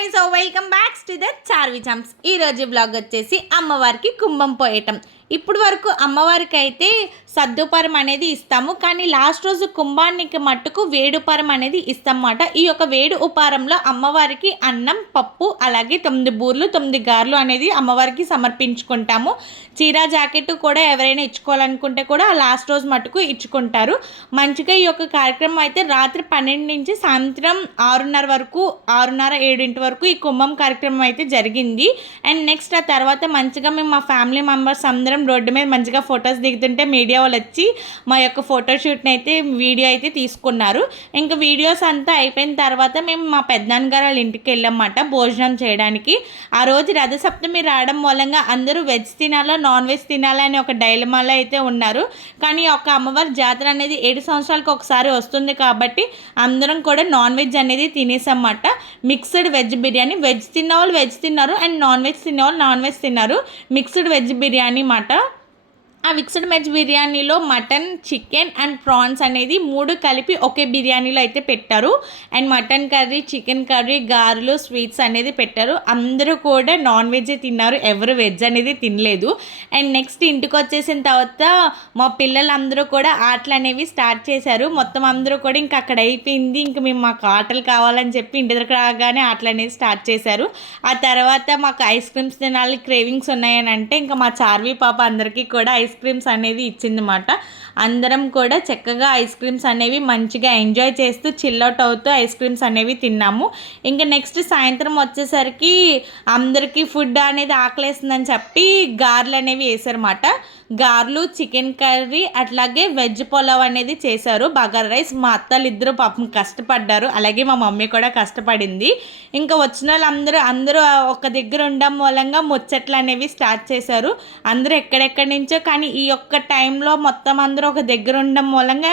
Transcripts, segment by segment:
guys, so welcome back to the Charvi Chums. ఈ రోజు blog వచ్చేసి అమ్మవారికి కుంభం పోయటం. ఇప్పుడు వరకు అమ్మవారికి అయితే సద్దుపరం అనేది ఇస్తాము, కానీ లాస్ట్ రోజు కుంభానికి మట్టుకు వేడుపరం అనేది ఇస్తామన్నమాట. ఈ యొక్క వేడు ఉపారంలో అమ్మవారికి అన్నం, పప్పు, అలాగే 9 బూర్లు 9 గారెలు అనేది అమ్మవారికి సమర్పించుకుంటాము. చీర జాకెట్ కూడా ఎవరైనా ఇచ్చుకోవాలనుకుంటే కూడా లాస్ట్ రోజు మట్టుకు ఇచ్చుకుంటారు. మంచిగా ఈ యొక్క కార్యక్రమం అయితే రాత్రి 12 నుంచి సాయంత్రం 6:30 వరకు 6:30-7 వరకు ఈ కుంభం కార్యక్రమం అయితే జరిగింది. అండ్ నెక్స్ట్ ఆ తర్వాత మంచిగా మేము మా ఫ్యామిలీ మెంబర్స్ అందరం రోడ్డు మీద మంచిగా ఫొటోస్ దిగుతుంటే మీడియా వాళ్ళు వచ్చి మా యొక్క ఫోటోషూట్ని అయితే వీడియో అయితే తీసుకున్నారు. ఇంకా వీడియోస్ అంతా అయిపోయిన తర్వాత మేము మా పెద్దనాన్నగారు వాళ్ళ ఇంటికి వెళ్ళామన్నమాట భోజనం చేయడానికి. ఆ రోజు రథసప్తమి రావడం మూలంగా అందరూ వెజ్ తినాలో నాన్ వెజ్ తినాలా అని ఒక డైలమాలో అయితే ఉన్నారు. కానీ ఒక అమ్మవారి జాతర అనేది 7 సంవత్సరాలకు ఒకసారి వస్తుంది కాబట్టి అందరం కూడా నాన్ వెజ్ అనేది తినేసామన్నమాట. మిక్స్డ్ వెజ్ బిర్యానీ, వెజ్ తిన్నవాళ్ళు వెజ్ తిన్నారు అండ్ నాన్ వెజ్ తిన్నవాళ్ళు నాన్ వెజ్ తిన్నారు. మిక్స్డ్ వెజ్ బిర్యానీ మాట. ఆ మిక్స్డ్ వెజ్ బిర్యానీలో మటన్, చికెన్ అండ్ ప్రాన్స్ అనేది 3 కలిపి ఒకే బిర్యానీలో అయితే పెట్టారు. And mutton curry, chicken curry, గారెలు, స్వీట్స్ అనేది పెట్టారు. అందరూ కూడా నాన్ వెజ్ తిన్నారు, ఎవరు వెజ్ అనేది తినలేదు. అండ్ నెక్స్ట్ ఇంటికి వచ్చేసిన తర్వాత మా పిల్లలందరూ కూడా ఆటలు అనేవి స్టార్ట్ చేశారు. మొత్తం అందరూ కూడా ఇంకా అక్కడ అయిపోయింది, ఇంకా మేము మాకు ఆటలు కావాలని చెప్పి ఇంటి దగ్గర రాగానే ఆటలు అనేది స్టార్ట్ చేశారు. ఆ తర్వాత మాకు ఐస్ క్రీమ్స్ తినాలి క్రేవింగ్స్ ఉన్నాయని అంటే ఇంకా మా చార్వి పాప అందరికీ కూడా ఐస్ క్రీమ్స్ అనేది ఇచ్చిందన్నమాట. అందరం కూడా చక్కగా ఐస్ క్రీమ్స్ అనేవి మంచిగా ఎంజాయ్ చేస్తూ చిల్అవుట్ అవుతూ ఐస్ క్రీమ్స్ అనేవి తిన్నాము. ఇంకా నెక్స్ట్ సాయంత్రం వచ్చేసరికి అందరికీ ఫుడ్ అనేది ఆకలేస్తుందని చెప్పి గారెలు అనేవి వేసారన్నమాట. గారెలు, చికెన్ కర్రీ, అట్లాగే వెజ్ పులావ్ అనేది చేశారు. బగారా రైస్. మా అత్తలు ఇద్దరు పాపం కష్టపడ్డారు, అలాగే మా మమ్మీ కూడా కష్టపడింది. ఇంకా వచ్చిన వాళ్ళందరూ అందరూ ఒక దగ్గర ఉండడం మూలంగా ముచ్చట్లు అనేవి స్టార్ట్ చేశారు. అందరూ ఎక్కడెక్కడి నుంచో, కానీ ఈ యొక్క టైంలో మొత్తం అందరూ ఒక దగ్గర ఉండడం మూలంగా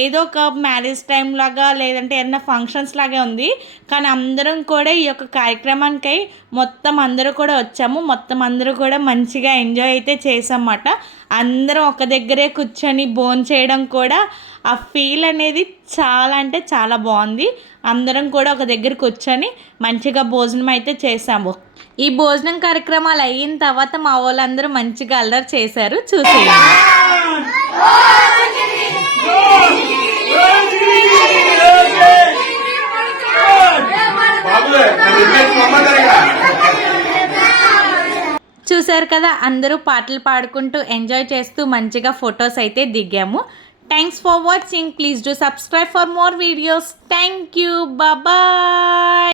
ఏదో ఒక మ్యారేజ్ టైం లాగా లేదంటే ఏదైనా ఫంక్షన్స్ లాగే ఉంది. కానీ అందరం కూడా ఈ యొక్క కార్యక్రమానికి మొత్తం అందరూ కూడా వచ్చాము. మొత్తం అందరూ కూడా మంచిగా ఎంజాయ్ అయితే చేసామన్నమాట. అందరం ఒక దగ్గరే కూర్చొని భోంచేయడం కూడా ఆ ఫీల్ అనేది చాలా అంటే చాలా బాగుంది. అందరం కూడా ఒక దగ్గర కూర్చొని మంచిగా భోజనం అయితే చేసాము. ఈ భోజనం కార్యక్రమాలు అయిన తర్వాత మా వాళ్ళందరూ మంచిగా అల్లరి చేశారు. చూసేయండి. చూశారు కదా, అందరూ పాటలు పాడుకుంటూ ఎంజాయ్ చేస్తూ మంచిగా ఫొటోస్ అయితే దిగాము. Thanks for watching. Please do subscribe for more videos. Thank you. Bye.